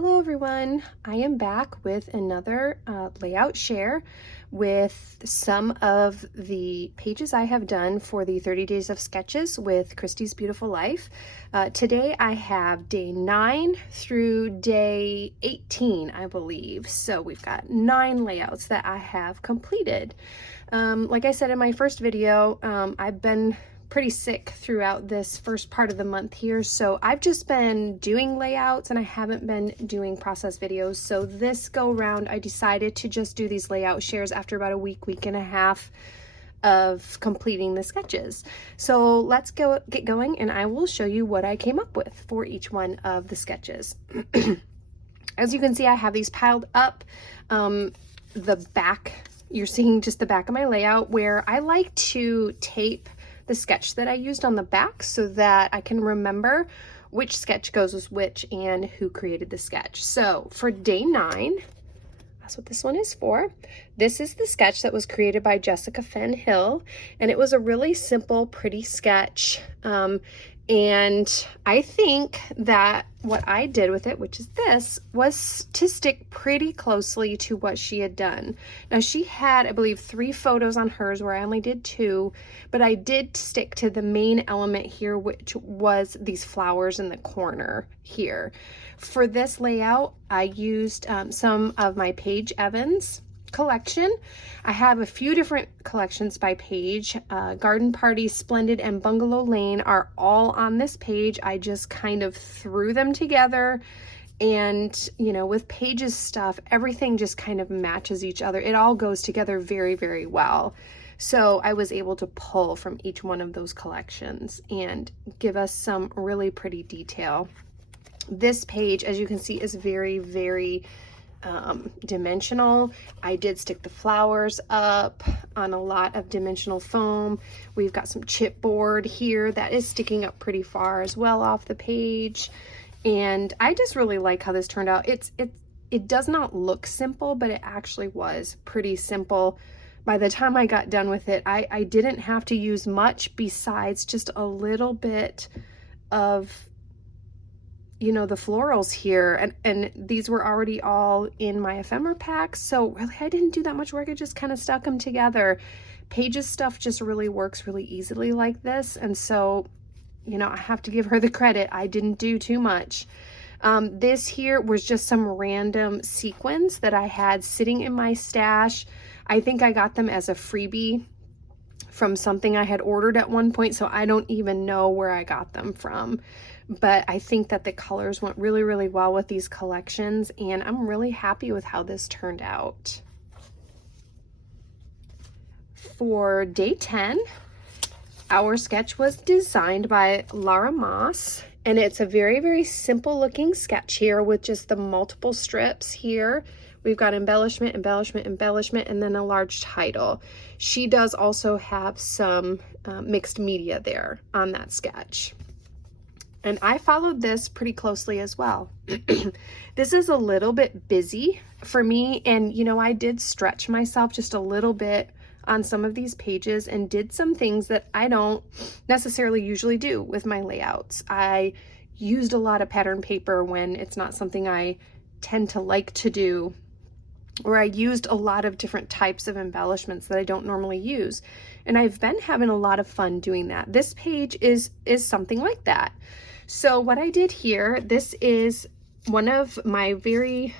Hello everyone, I am back with another layout share with some of the pages I have done for the 30 Days of Sketches with Christy's Beautiful Life. Today I have day 9 through day 18, I believe. So we've got 9 layouts that I have completed. Like I said in my first video, I've been pretty sick throughout this first part of the month here, so I've just been doing layouts and I haven't been doing process videos. So this go round I decided to just do these layout shares after about a week and a half of completing the sketches. So let's get going and I will show you what I came up with for each one of the sketches. As you can see, I have these piled up. The back, you're seeing just the back of my layout where I like to tape the sketch that I used on the back so that I can remember which sketch goes with which and who created the sketch. So for day 9, that's what this one is for. This is the sketch that was created by Jessica Fenn Hill, and it was a really simple, pretty sketch. And I think that what I did with it, which is this, was to stick pretty closely to what she had done. Now she had, I believe, 3 photos on hers where I only did 2, but I did stick to the main element here, which was these flowers in the corner here. For this layout, I used some of my Paige Evans collection. I have a few different collections by Paige. Garden Party, Splendid, and Bungalow Lane are all on this page. I just kind of threw them together, and you know, with Paige's stuff, everything just kind of matches each other. It all goes together very, very well. So I was able to pull from each one of those collections and give us some really pretty detail. This page, as you can see, is very, very dimensional. I did stick the flowers up on a lot of dimensional foam. We've got some chipboard here that is sticking up pretty far as well off the page, and I just really like how this turned out. It does not look simple, but it actually was pretty simple. By the time I got done with it, I didn't have to use much besides just a little bit of, you know, the florals here, and these were already all in my ephemera packs, so really I didn't do that much work. I just kind of stuck them together. Paige's stuff just really works really easily like this, and so, you know, I have to give her the credit. I didn't do too much. This here was just some random sequins that I had sitting in my stash. I think I got them as a freebie from something I had ordered at one point, so I don't even know where I got them from. But I think that the colors went really, really well with these collections, and I'm really happy with how this turned out. For day 10, our sketch was designed by Lara Moss, and it's a very, very simple looking sketch here with just the multiple strips here. We've got embellishment, embellishment, embellishment, and then a large title. She does also have some mixed media there on that sketch. And I followed this pretty closely as well. This is a little bit busy for me, and you know, I did stretch myself just a little bit on some of these pages and did some things that I don't necessarily usually do with my layouts. I used a lot of pattern paper when it's not something I tend to like to do, or I used a lot of different types of embellishments that I don't normally use, and I've been having a lot of fun doing that. This page is something like that. So what I did here, this is one of my very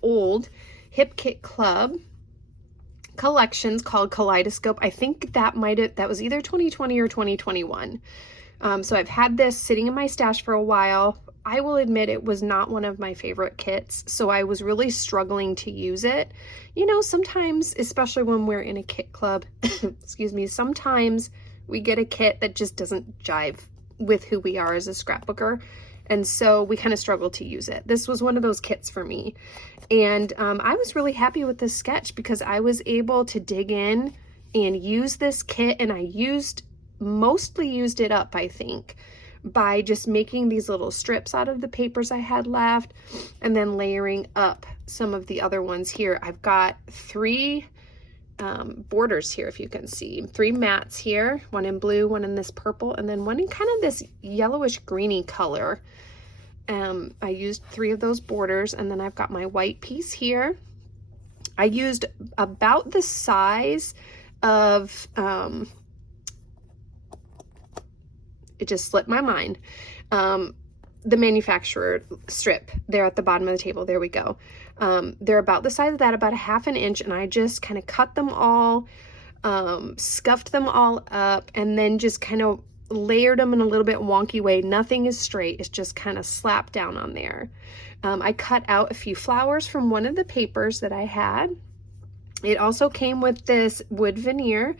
old Hip Kit Club collections called Kaleidoscope. I think that was either 2020 or 2021. So I've had this sitting in my stash for a while. I will admit it was not one of my favorite kits, so I was really struggling to use it. You know, sometimes, especially when we're in a kit club, excuse me, sometimes we get a kit that just doesn't jive with who we are as a scrapbooker, and so we kind of struggle to use it. This was one of those kits for me, and I was really happy with this sketch because I was able to dig in and use this kit, and I mostly used it up, I think, by just making these little strips out of the papers I had left and then layering up some of the other ones here. I've got 3 borders here, if you can see, 3 mats here, one in blue, one in this purple, and then one in kind of this yellowish greeny color. I used 3 of those borders, and then I've got my white piece here. I used about the size of, it just slipped my mind, the manufacturer strip there at the bottom of the table. There we go. They're about the size of that, about a ½ inch, and I just kind of cut them all, scuffed them all up, and then just kind of layered them in a little bit wonky way. Nothing is straight, it's just kind of slapped down on there. I cut out a few flowers from one of the papers that I had. It also came with this wood veneer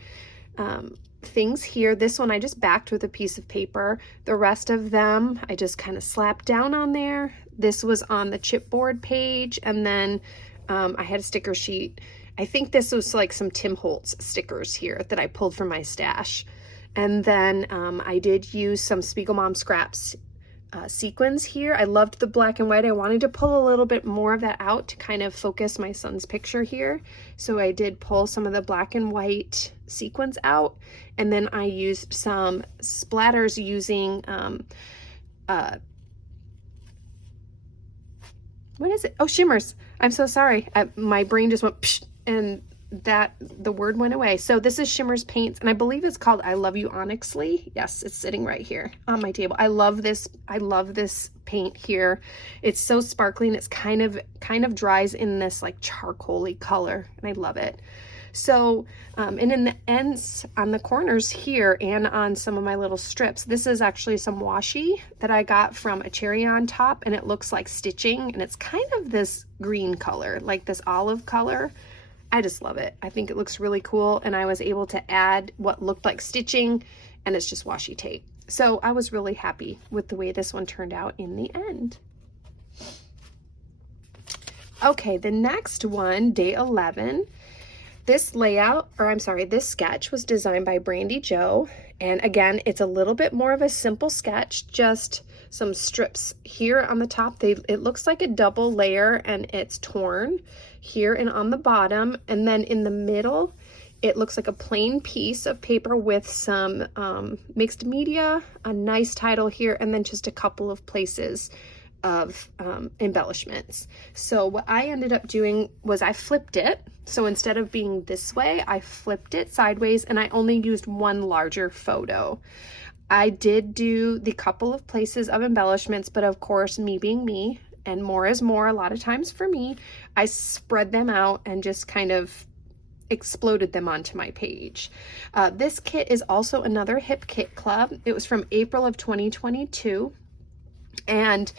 things here. This one I just backed with a piece of paper. The rest of them I just kind of slapped down on there. This was on the chipboard page, and then I had a sticker sheet. I think this was like some Tim Holtz stickers here that I pulled from my stash. And then I did use some Spiegelmom Scraps sequins here. I loved the black and white. I wanted to pull a little bit more of that out to kind of focus my son's picture here. So I did pull some of the black and white sequins out, and then I used some splatters using what is it? Oh, shimmers. I'm so sorry. My brain just went psh, and that the word went away. So this is Shimmers Paints, and I believe it's called I Love You Onyxly. Yes, it's sitting right here on my table. I love this paint here. It's so sparkly, and it's kind of dries in this like charcoaly color, and I love it. So and in the ends on the corners here and on some of my little strips, this is actually some washi that I got from a Cherry on Top, and it looks like stitching, and it's kind of this green color, like this olive color. I just love it. I think it looks really cool, and I was able to add what looked like stitching, and it's just washi tape. So I was really happy with the way this one turned out in the end. Okay, the next one, day 11. This this sketch was designed by Brandy Jo, and again, it's a little bit more of a simple sketch, just some strips here on the top. It looks like a double layer, and it's torn here and on the bottom, and then in the middle it looks like a plain piece of paper with some mixed media, a nice title here, and then just a couple of places of embellishments. So what I ended up doing was I flipped it. So instead of being this way, I flipped it sideways, and I only used one larger photo. I did do the couple of places of embellishments, but of course, me being me, and more is more a lot of times for me, I spread them out and just kind of exploded them onto my page. This kit is also another Hip Kit Club. It was from April of 2022. And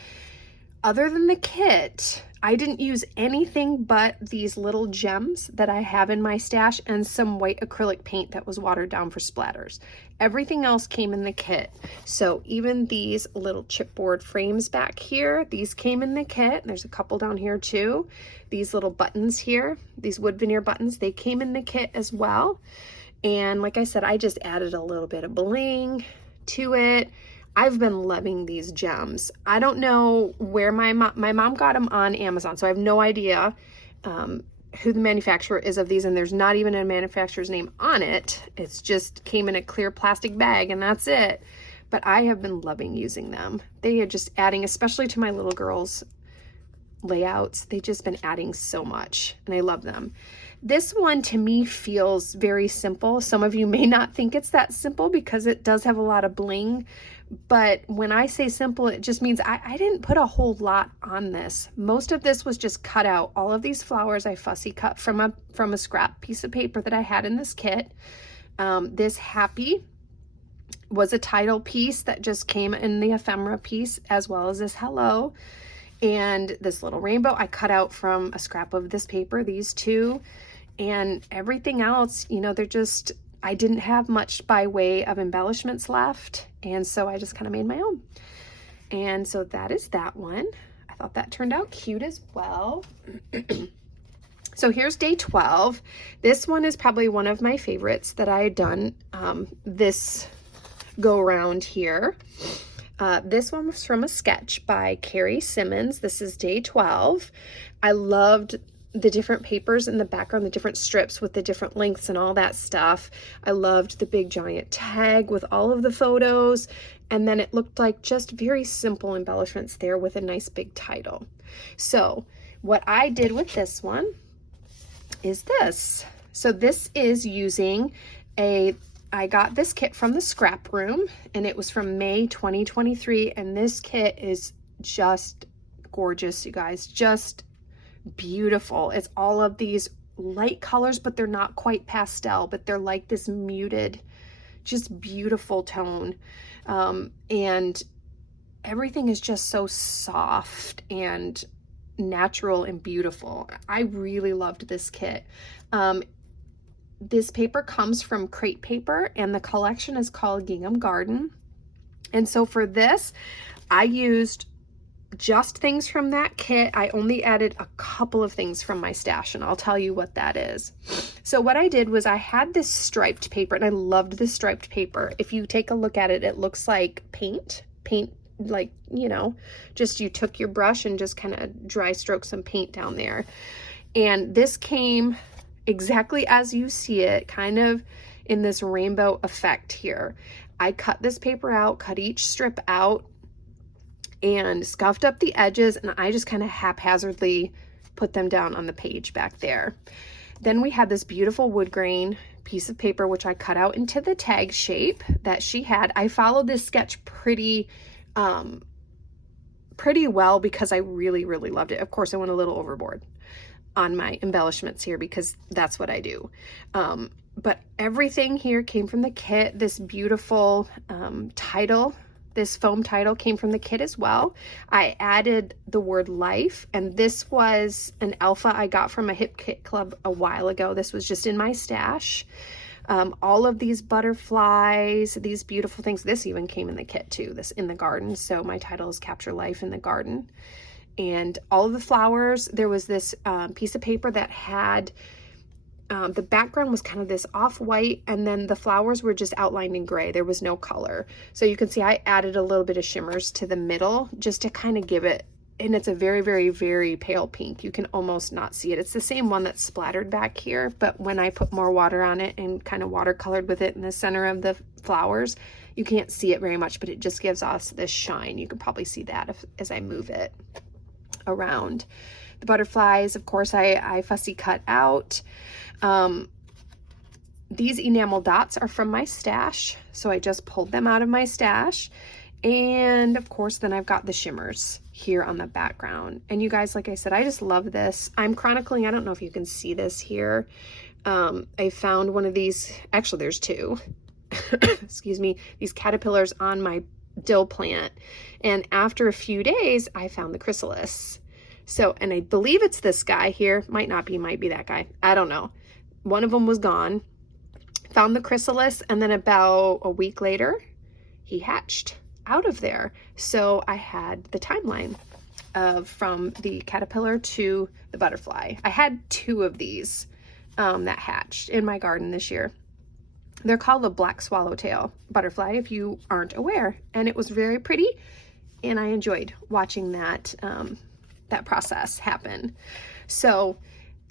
other than the kit, I didn't use anything but these little gems that I have in my stash and some white acrylic paint that was watered down for splatters. Everything else came in the kit. So even these little chipboard frames back here, these came in the kit. There's a couple down here too. These little buttons here, these wood veneer buttons, they came in the kit as well. And like I said, I just added a little bit of bling to it. I've been loving these gems. I don't know where my mom got them on Amazon, so I have no idea who the manufacturer is of these, and there's not even a manufacturer's name on it. It's just came in a clear plastic bag, and that's it. But I have been loving using them. They are just adding, especially to my little girls' layouts, they've just been adding so much, and I love them. This one to me feels very simple. Some of you may not think it's that simple because it does have a lot of bling, but when I say simple, it just means I didn't put a whole lot on this. Most of this was just cut out. All of these flowers I fussy cut from a scrap piece of paper that I had in this kit. This happy was a title piece that just came in the ephemera piece, as well as this hello. And this little rainbow I cut out from a scrap of this paper, these two. And everything else, you know, they're just, I didn't have much by way of embellishments left, and so I just kind of made my own. And so that is that one. I thought that turned out cute as well. So here's day 12. This one is probably one of my favorites that I had done this go around here. This one was from a sketch by Carrie Simmons. This is day 12. I loved the different papers in the background, the different strips with the different lengths and all that stuff. I loved the big giant tag with all of the photos, And then it looked like just very simple embellishments there with a nice big title. So what I did with this one is this. So this is using I got this kit from the scrap room, and it was from May 2023, and this kit is just gorgeous, you guys, just beautiful. It's all of these light colors, but they're not quite pastel, but they're like this muted, just beautiful tone. And everything is just so soft and natural and beautiful. I really loved this kit. This paper comes from Crate Paper, and the collection is called Gingham Garden. And so for this, I used just things from that kit. I only added a couple of things from my stash, and I'll tell you what that is. So what I did was I had this striped paper, and I loved this striped paper. If you take a look at it, it looks like paint, like, you know, just you took your brush and just kind of dry stroke some paint down there. And this came exactly as you see it, kind of in this rainbow effect here. I cut this paper out, cut each strip out, and scuffed up the edges, and I just kind of haphazardly put them down on the page back there. Then we had this beautiful wood grain piece of paper, which I cut out into the tag shape that she had. I followed this sketch pretty well because I really, really loved it. Of course, I went a little overboard on my embellishments here because that's what I do. But everything here came from the kit. This beautiful title, this foam title came from the kit as well. I added the word life, and this was an alpha I got from a Hip Kit Club a while ago. This was just in my stash. All of these butterflies, these beautiful things, this even came in the kit too, this in the garden. So my title is Capture Life in the Garden. And all of the flowers, there was this piece of paper that had, the background was kind of this off-white, and then the flowers were just outlined in gray. There was no color. So you can see I added a little bit of shimmers to the middle just to kind of give it, and it's a very, very, very pale pink. You can almost not see it. It's the same one that's splattered back here, but when I put more water on it and kind of watercolored with it in the center of the flowers, you can't see it very much, but it just gives us this shine. You can probably see that as I move it around. The butterflies, of course, I fussy cut out. These enamel dots are from my stash, so I just pulled them out of my stash. And of course, then I've got the shimmers here on the background. And you guys, like I said, I just love this. I'm chronicling, I don't know if you can see this here. I found one of these, actually there's two, excuse me, these caterpillars on my dill plant. And after a few days, I found the chrysalis. So, and I believe it's this guy here. Might not be, might be that guy. I don't know. One of them was gone. Found the chrysalis, and then about a week later, he hatched out of there. So I had the timeline of from the caterpillar to the butterfly. I had two of these that hatched in my garden this year. They're called the black swallowtail butterfly, if you aren't aware. And it was very pretty, and I enjoyed watching that that process happen. So,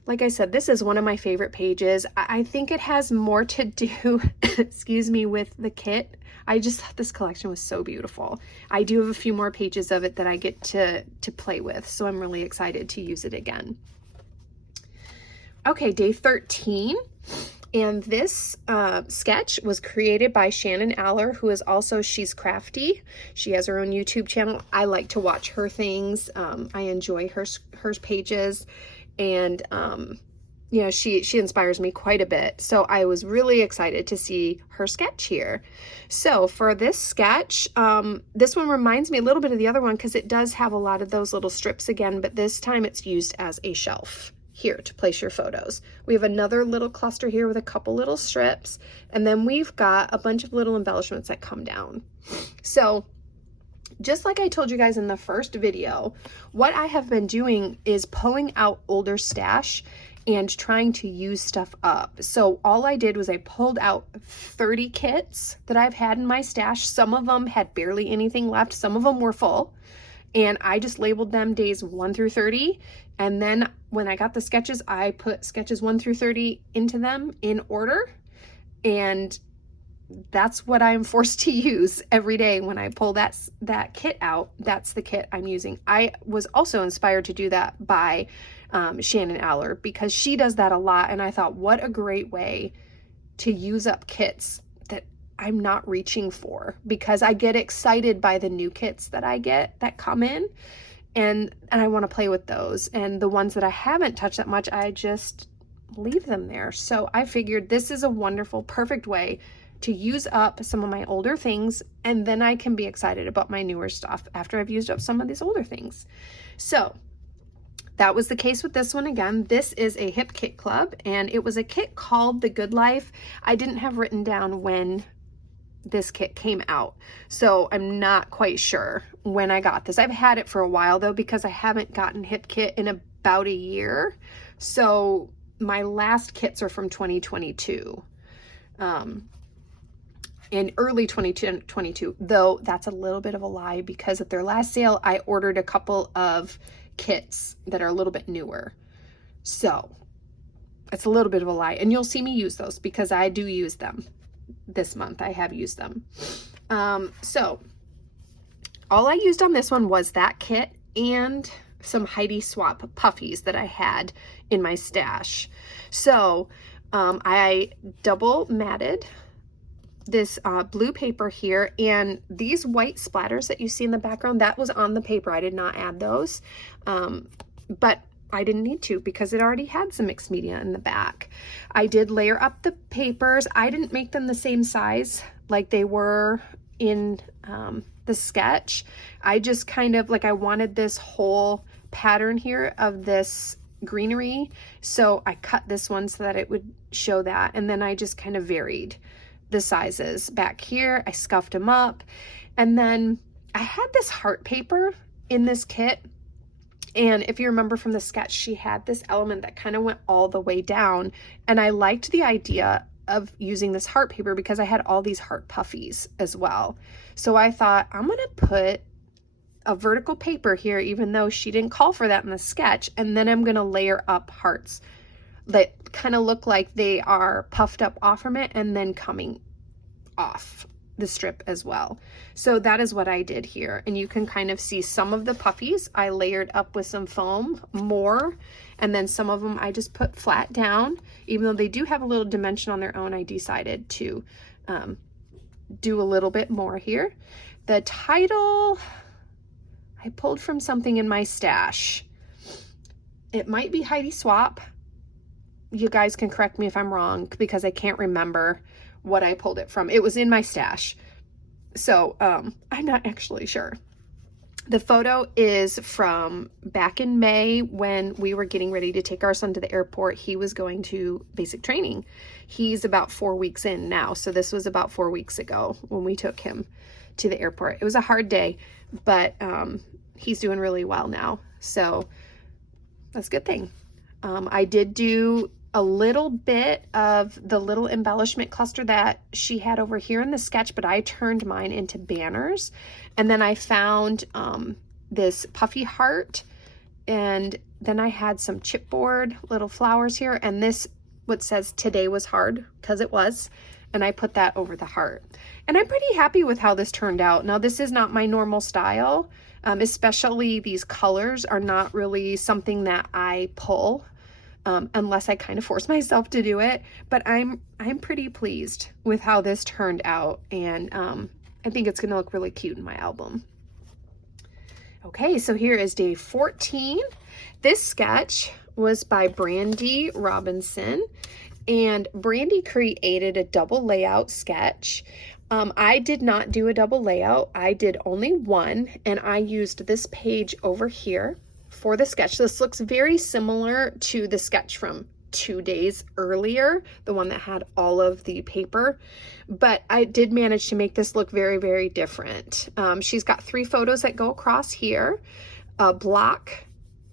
like I said, this is one of my favorite pages. I think it has more to do, excuse me, with the kit. I just thought this collection was so beautiful. I do have a few more pages of it that I get to play with, so I'm really excited to use it again. Okay, day 13. And this sketch was created by Shannon Aller, who is also She's Crafty. She has her own YouTube channel. I like to watch her things. I enjoy her pages, and you know, she inspires me quite a bit. So I was really excited to see her sketch here. So for this sketch, this one reminds me a little bit of the other one because it does have a lot of those little strips again, but this time it's used as a shelf here to place your photos. We have another little cluster here with a couple little strips, and then we've got a bunch of little embellishments that come down. So just like I told you guys in the first video, what I have been doing is pulling out older stash and trying to use stuff up. So all I did was I pulled out 30 kits that I've had in my stash. Some of them had barely anything left. Some of them were full. And I just labeled them days 1 through 30. And then when I got the sketches, I put sketches 1 through 30 into them in order. And that's what I'm forced to use every day when I pull that kit out. That's the kit I'm using. I was also inspired to do that by Shannon Aller, because she does that a lot, and I thought, what a great way to use up kits that I'm not reaching for, because I get excited by the new kits that I get that come in, and I want to play with those, and the ones that I haven't touched that much, I just leave them there. So I figured this is a wonderful, perfect way to use up some of my older things, and then I can be excited about my newer stuff after I've used up some of these older things. So that was the case with this one. Again, this is a Hip Kit Club, and it was a kit called The Good Life. I didn't have written down when this kit came out, so I'm not quite sure when I got this. I've had it for a while though, because I haven't gotten Hip Kit in about a year. So my last kits are from 2022. In early 2022, though that's a little bit of a lie, because at their last sale, I ordered a couple of kits that are a little bit newer. So it's a little bit of a lie, and you'll see me use those because I do use them this month. I have used them. So all I used on this one was that kit and some Heidi Swapp puffies that I had in my stash. So I double matted this blue paper here, and these white splatters that you see in the background, that was on the paper. I did not add those, but I didn't need to because it already had some mixed media in the back. I did layer up the papers. I didn't make them the same size like they were in the sketch. I just kind of I wanted this whole pattern here of this greenery, so I cut this one so that it would show that, and then I just kind of varied the sizes back here. I scuffed them up, and then I had this heart paper in this kit, and if you remember from the sketch, she had this element that kind of went all the way down, and I liked the idea of using this heart paper because I had all these heart puffies as well. So I thought, I'm gonna put a vertical paper here, even though she didn't call for that in the sketch, and then I'm gonna layer up hearts that kind of look like they are puffed up off from it and then coming off the strip as well. So that is what I did here, and you can kind of see some of the puffies I layered up with some foam more, and then some of them I just put flat down. Even though they do have a little dimension on their own, I decided to do a little bit more here. The title I pulled from something in my stash. It might be Heidi Swapp. You guys can correct me if I'm wrong, because I can't remember what I pulled it from. It was in my stash, so I'm not actually sure. The photo is from back in May when we were getting ready to take our son to the airport. He was going to basic training. He's about 4 weeks in now, so this was about 4 weeks ago when we took him to the airport. It was a hard day, but he's doing really well now, so that's a good thing. I did do a little bit of the little embellishment cluster that she had over here in the sketch, but I turned mine into banners. And then I found this puffy heart, and then I had some chipboard little flowers here, and this what says today was hard, because it was, and I put that over the heart. And I'm pretty happy with how this turned out. Now, this is not my normal style, especially these colors are not really something that I pull unless I kind of force myself to do it, but I'm pretty pleased with how this turned out, and I think it's gonna look really cute in my album. Okay, so here is day 14. This sketch was by Brandy Robinson, and Brandy created a double layout sketch. I did not do a double layout. I did only one, and I used this page over here for the sketch. This looks very similar to the sketch from 2 days earlier, the one that had all of the paper, but I did manage to make this look very, very different. She's got 3 photos that go across here, a block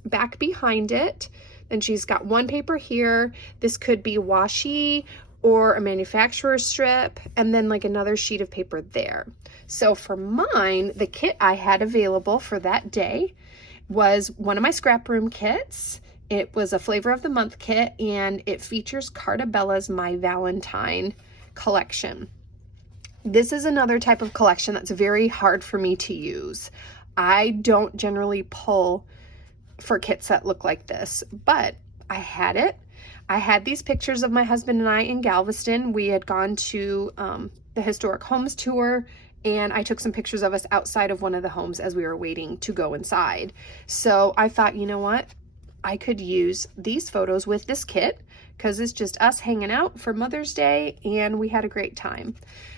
back behind it, then she's got 1 paper here. This could be washi or a manufacturer's strip, and then another sheet of paper there. So for mine, the kit I had available for that day was one of my scrap room kits. It was a flavor of the month kit, and it features Carta Bella's My Valentine collection. This is another type of collection that's very hard for me to use. I don't generally pull for kits that look like this, but I had it. I had these pictures of my husband and I in Galveston. We had gone to the Historic Homes tour, and I took some pictures of us outside of one of the homes as we were waiting to go inside. So I thought, you know what? I could use these photos with this kit because it's just us hanging out for Mother's Day, and we had a great time.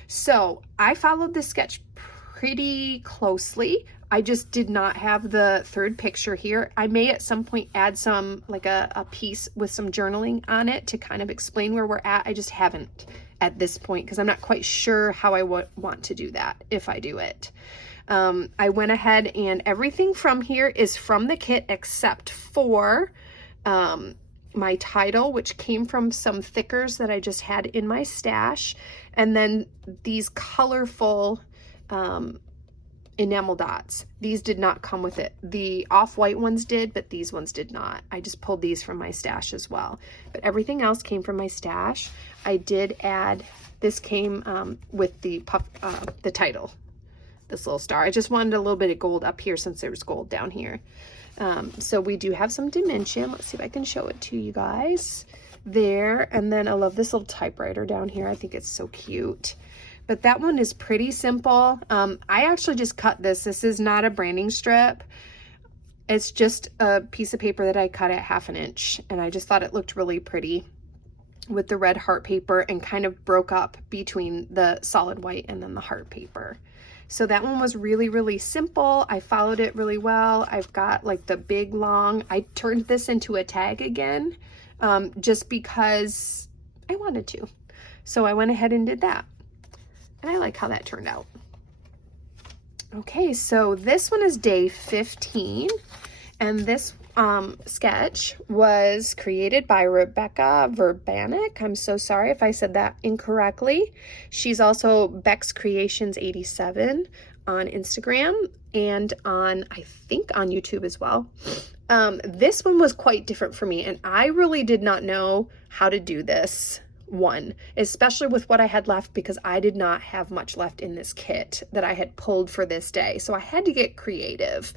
So I followed this sketch pretty closely. I just did not have the third picture here. I may at some point add some, like a piece with some journaling on it to kind of explain where we're at. I just haven't at this point because I'm not quite sure how I want to do that if I do it. I went ahead and everything from here is from the kit except for my title, which came from some thickers that I just had in my stash, and then these colorful enamel dots. These did not come with it. The off-white ones did, but these ones did not. I just pulled these from my stash as well. But everything else came from my stash. I did add, this came with the title, this little star. I just wanted a little bit of gold up here since there was gold down here. So we do have some dimension. Let's see if I can show it to you guys there. And then I love this little typewriter down here. I think it's so cute. But that one is pretty simple. I actually just cut this. This is not a branding strip. It's just a piece of paper that I cut at 1/2 inch. And I just thought it looked really pretty with the red heart paper and kind of broke up between the solid white and then the heart paper. So that one was really, really simple. I followed it really well. I've got like the big long, I turned this into a tag again, just because I wanted to. So I went ahead and did that. And I like how that turned out. Okay, so this one is day 15. And this sketch was created by Rebecca Verbanek. I'm so sorry if I said that incorrectly. She's also Bex Creations 87 on Instagram and on, I think, on YouTube as well. This one was quite different for me, and I really did not know how to do this one, especially with what I had left, because I did not have much left in this kit that I had pulled for this day. So I had to get creative.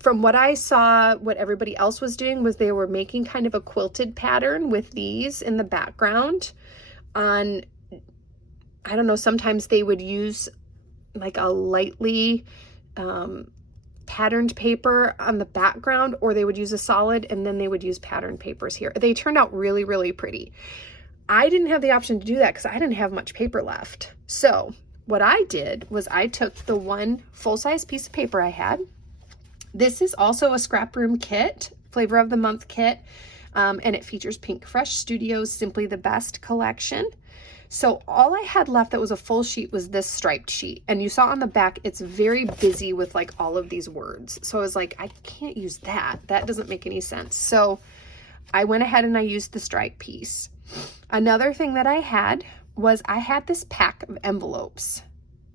From what I saw, what everybody else was doing was they were making kind of a quilted pattern with these in the background on, I don't know, sometimes they would use like a lightly patterned paper on the background, or they would use a solid and then they would use patterned papers here. They turned out really, really pretty. I didn't have the option to do that because I didn't have much paper left. So what I did was I took the one full-size piece of paper I had. This is also a Scrap Room kit, Flavor of the Month kit, and it features Pink Fresh Studios Simply the Best collection. So all I had left that was a full sheet was this striped sheet. And you saw on the back, it's very busy with like all of these words. So I was like, I can't use that. That doesn't make any sense. So I went ahead and I used the stripe piece. Another thing that I had was I had this pack of envelopes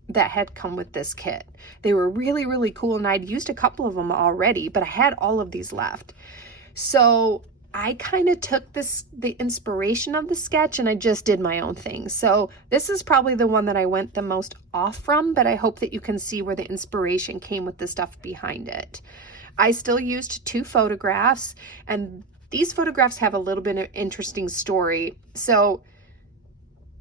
that had come with this kit. They were really, really cool, and I'd used a couple of them already, but I had all of these left. So I kind of took the inspiration of the sketch and I just did my own thing. So this is probably the one that I went the most off from, but I hope that you can see where the inspiration came with the stuff behind it. I still used 2 photographs, and these photographs have a little bit of interesting story. So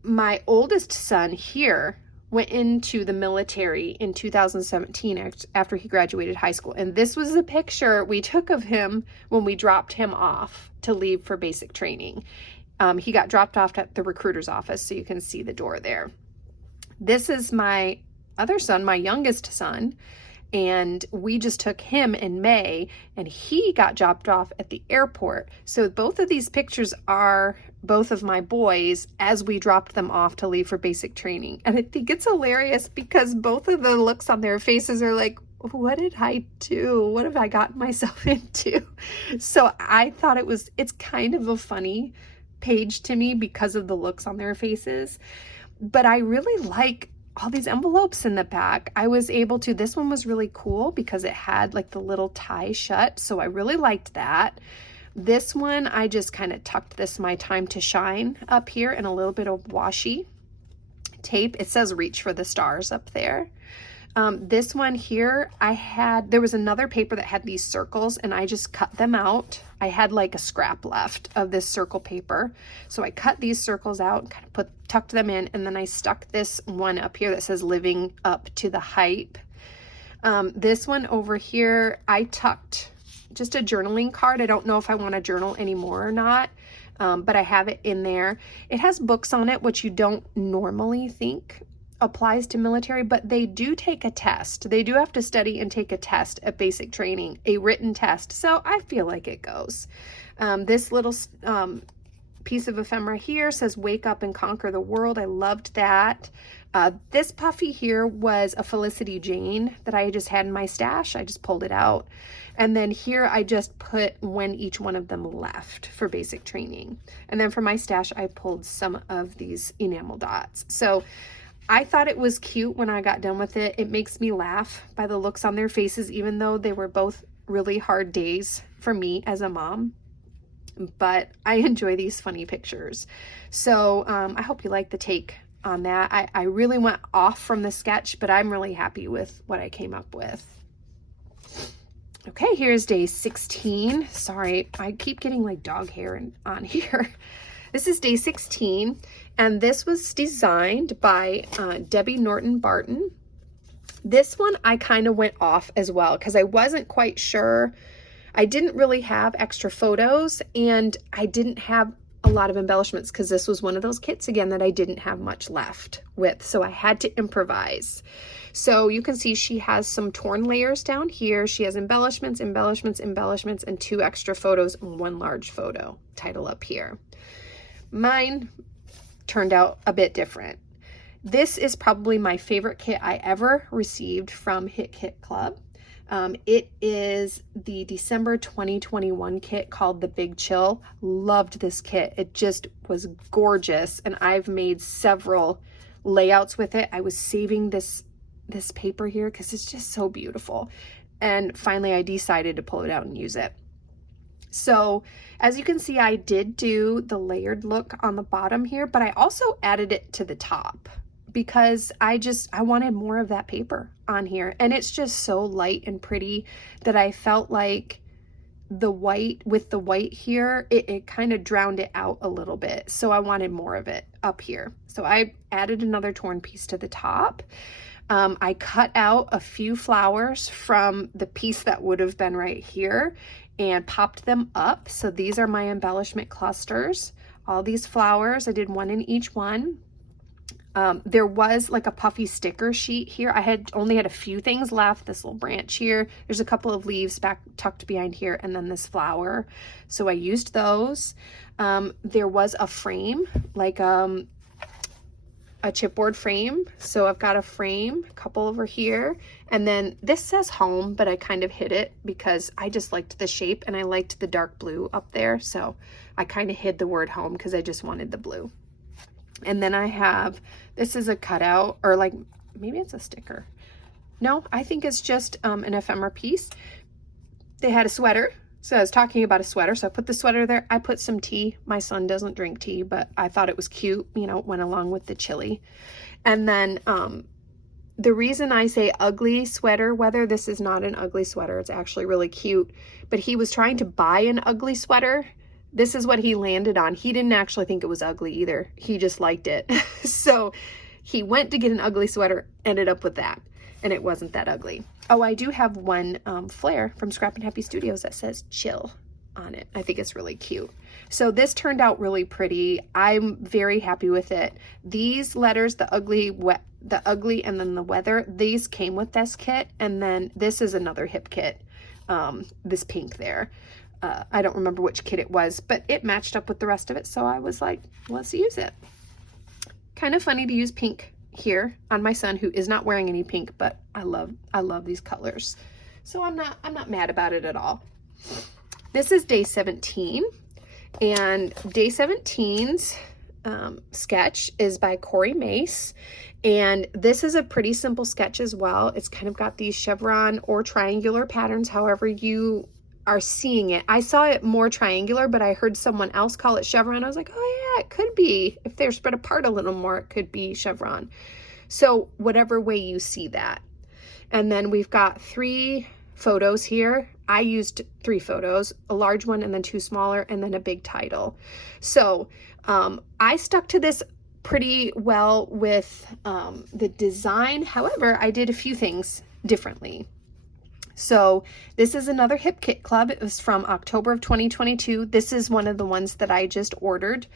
my oldest son here went into the military in 2017 after he graduated high school. And this was the picture we took of him when we dropped him off to leave for basic training. He got dropped off at the recruiter's office, so you can see the door there. This is my other son, my youngest son, and we just took him in May, and he got dropped off at the airport. So both of these pictures are both of my boys as we dropped them off to leave for basic training. And I think it's hilarious because both of the looks on their faces are like, what did I do? What have I gotten myself into? So I thought it's kind of a funny page to me because of the looks on their faces. But I really like all these envelopes in the back. I was able to, this one was really cool because it had like the little tie shut. So I really liked that. This one, I just kind of tucked this My Time to Shine up here and a little bit of washi tape. It says reach for the stars up there. This one here, there was another paper that had these circles and I just cut them out. I had like a scrap left of this circle paper. So I cut these circles out and kind of tucked them in, and then I stuck this one up here that says living up to the hype. This one over here, I tucked just a journaling card. I don't know if I want to journal anymore or not, but I have it in there. It has books on it, which you don't normally think applies to military, but they do take a test. They do have to study and take a test at basic training, a written test. So I feel like it goes. This little piece of ephemera here says wake up and conquer the world. I loved that. This puffy here was a Felicity Jane that I just had in my stash. I just pulled it out. And then here I just put when each one of them left for basic training. And then for my stash, I pulled some of these enamel dots. So I thought it was cute when I got done with it. It makes me laugh by the looks on their faces, even though they were both really hard days for me as a mom. But I enjoy these funny pictures. So I hope you like the take on that. I really went off from the sketch, but I'm really happy with what I came up with. Okay, here's day 16. Sorry, I keep getting like dog hair on here. This is day 16, and this was designed by Debbie Norton Barton. This one I kind of went off as well because I wasn't quite sure. I didn't really have extra photos, and I didn't have a lot of embellishments because this was one of those kits again that I didn't have much left with, so I had to improvise. So you can see she has some torn layers down here. She has embellishments, embellishments, embellishments, and 2 extra photos and 1 large photo title up here. Mine turned out a bit different. This is probably my favorite kit I ever received from Hit Kit Club. It is the December 2021 kit called the Big Chill. Loved this kit. It just was gorgeous, and I've made several layouts with it. I was saving this paper here because it's just so beautiful, and finally I decided to pull it out and use it. So as you can see, I did do the layered look on the bottom here, but I also added it to the top because I wanted more of that paper on here. And it's just so light and pretty that I felt like the white with the white here, it kind of drowned it out a little bit. So I wanted more of it up here. So I added another torn piece to the top. I cut out a few flowers from the piece that would have been right here and popped them up. So these are my embellishment clusters. All these flowers, I did 1 in each one. There was like a puffy sticker sheet here. I only had a few things left. This little branch here. There's a couple of leaves tucked behind here, and then this flower. So I used those. There was a frame, like a chipboard frame. So I've got a frame, a couple over here, and then this says home, but I kind of hid it because I just liked the shape and I liked the dark blue up there. So I kind of hid the word home because I just wanted the blue. And then I have, this is a cutout, or like, maybe it's a sticker. No, I think it's just an ephemera piece. They had a sweater. So I was talking about a sweater. So I put the sweater there. I put some tea. My son doesn't drink tea, but I thought it was cute. You know, it went along with the chili. And then the reason I say ugly sweater weather, this is not an ugly sweater. It's actually really cute. But he was trying to buy an ugly sweater. This is what he landed on. He didn't actually think it was ugly either. He just liked it. So he went to get an ugly sweater, ended up with that. And it wasn't that ugly. Oh, I do have one flare from Scrap and Happy Studios that says chill on it. I think it's really cute. So this turned out really pretty. I'm very happy with it. These letters, the ugly, and then the weather, these came with this kit. And then this is another hip kit, this pink there. I don't remember which kit it was, but it matched up with the rest of it. So I was like, let's use it. Kind of funny to use pink here on my son, who is not wearing any pink, but I love these colors. So I'm not mad about it at all. This is day 17, and day 17's sketch is by Corey Mace. And this is a pretty simple sketch as well. It's kind of got these chevron or triangular patterns, however you are seeing it. I saw it more triangular, but I heard someone else call it chevron. I was like, oh yeah, it could be. If they're spread apart a little more, it could be chevron. So whatever way you see that. And then we've got 3 photos here. I used 3 photos, a large one and then 2 smaller and then a big title. So I stuck to this pretty well with the design. However, I did a few things differently. So this is another Hip Kit Club. It was from October of 2022. This is one of the ones that I just ordered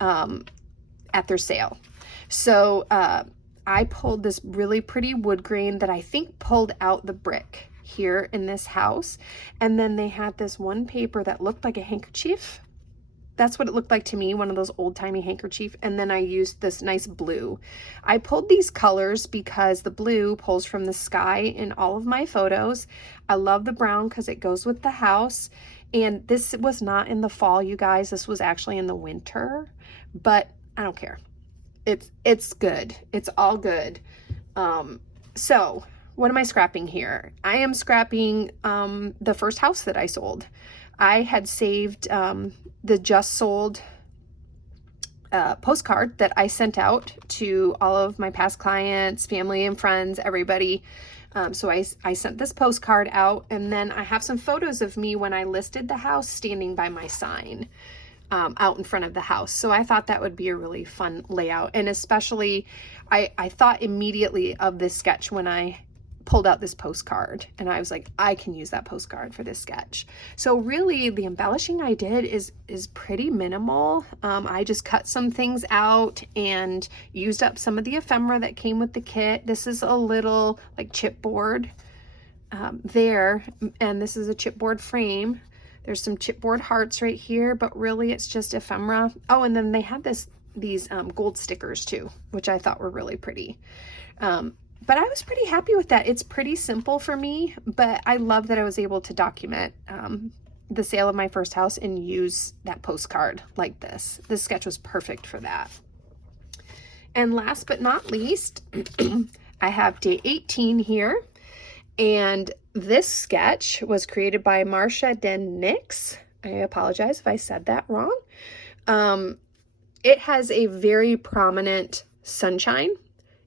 at their sale. So I pulled this really pretty wood grain that I think pulled out the brick here in this house. And then they had this one paper that looked like a handkerchief. That's what it looked like to me, one of those old-timey handkerchief. And then I used this nice blue. I pulled these colors because the blue pulls from the sky in all of my photos. I love the brown because it goes with the house. And this was not in the fall, you guys. This was actually in the winter, but I don't care. It's good. It's all good. So what am I scrapping here? I am scrapping the first house that I sold. I had saved the just sold postcard that I sent out to all of my past clients, family and friends, everybody. So I sent this postcard out, and then I have some photos of me when I listed the house standing by my sign out in front of the house. So I thought that would be a really fun layout. And especially I thought immediately of this sketch when I pulled out this postcard, and I was like, I can use that postcard for this sketch. So really the embellishing I did is pretty minimal. I just cut some things out and used up some of the ephemera that came with the kit. This is a little like chipboard there, and this is a chipboard frame. There's some chipboard hearts right here, but really it's just ephemera. Oh, and then they had these gold stickers too, which I thought were really pretty. But I was pretty happy with that. It's pretty simple for me, but I love that I was able to document the sale of my first house and use that postcard like this. This sketch was perfect for that. And last but not least, I have day 18 here. And this sketch was created by Marcia Den Nix. I apologize if I said that wrong. It has a very prominent sunshine,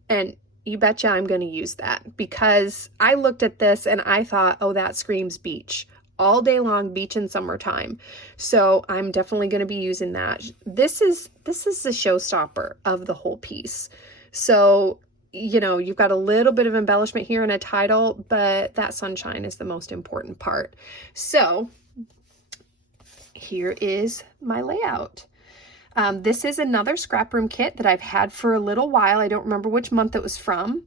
and you betcha I'm going to use that, because I looked at this and I thought, oh, that screams beach. All day long, beach in summertime. So I'm definitely going to be using that. This is the showstopper of the whole piece. So, you know, you've got a little bit of embellishment here in a title, but that sunshine is the most important part. So here is my layout. This is another scrap room kit that I've had for a little while. I don't remember which month it was from,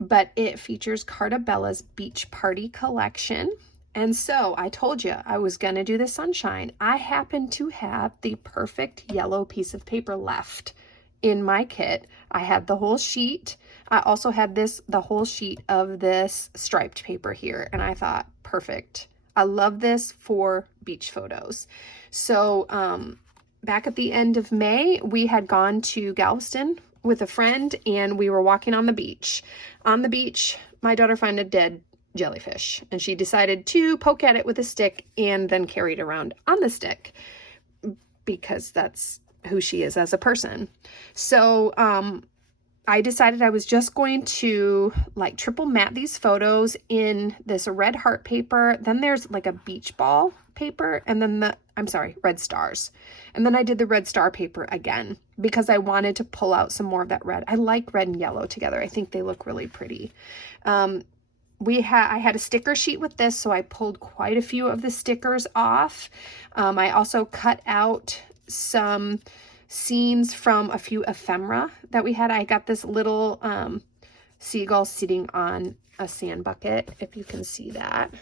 but it features Carta Bella's Beach Party collection. And so I told you I was going to do the sunshine. I happen to have the perfect yellow piece of paper left in my kit. I had the whole sheet. I also had the whole sheet of this striped paper here, and I thought, perfect. I love this for beach photos. So, back at the end of May, we had gone to Galveston with a friend, and we were walking on the beach. On the beach, my daughter found a dead jellyfish, and she decided to poke at it with a stick and then carry it around on the stick, because that's who she is as a person. So I decided I was just going to like triple matte these photos in this red heart paper. Then there's like a beach ball paper, and then red stars. And then I did the red star paper again because I wanted to pull out some more of that red. I like red and yellow together. I think they look really pretty. I had a sticker sheet with this, so I pulled quite a few of the stickers off. I also cut out some scenes from a few ephemera that we had. I got this little seagull sitting on a sand bucket, if you can see that.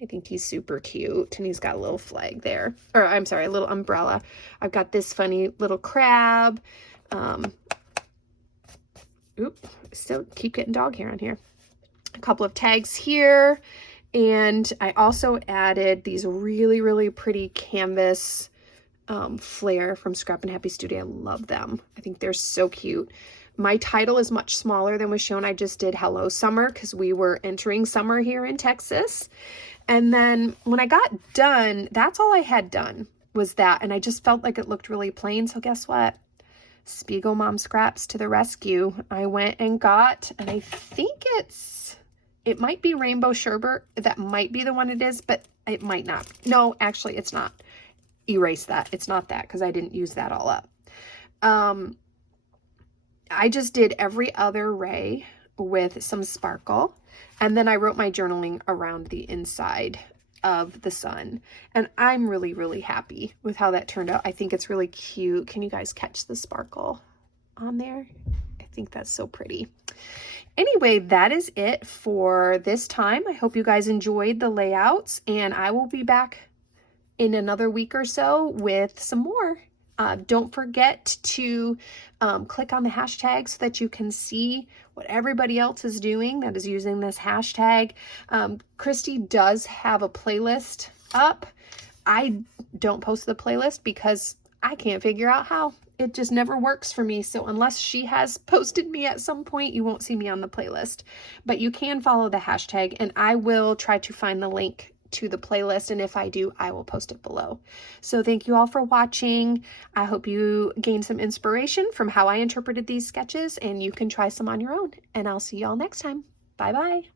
I think he's super cute, and he's got a little flag there. Or I'm sorry, a little umbrella. I've got this funny little crab. Still keep getting dog hair on here. A couple of tags here. And I also added these really, really pretty canvas flare from Scrap and Happy Studio. I love them. I think they're so cute. My title is much smaller than was shown. I just did Hello Summer because we were entering summer here in Texas. And then when I got done, that's all I had done was that. And I just felt like it looked really plain. So guess what? Spiegel Mom Scraps to the rescue. I went and got, and I think it might be Rainbow Sherbet. That might be the one it is, but it might not. No, actually it's not. Erase that. It's not that because I didn't use that all up. I just did every other ray with some sparkle, and then I wrote my journaling around the inside of the sun, and I'm really, really happy with how that turned out. I think it's really cute. Can you guys catch the sparkle on there? I think that's so pretty. Anyway, that is it for this time. I hope you guys enjoyed the layouts, and I will be back in another week or so with some more. Don't forget to click on the hashtag so that you can see what everybody else is doing that is using this hashtag. Christy does have a playlist up. I don't post the playlist because I can't figure out how. It just never works for me. So unless she has posted me at some point, you won't see me on the playlist. But you can follow the hashtag, and I will try to find the link to the playlist, and if I do, I will post it below. So thank you all for watching. I hope you gained some inspiration from how I interpreted these sketches, and you can try some on your own, and I'll see you all next time. Bye bye.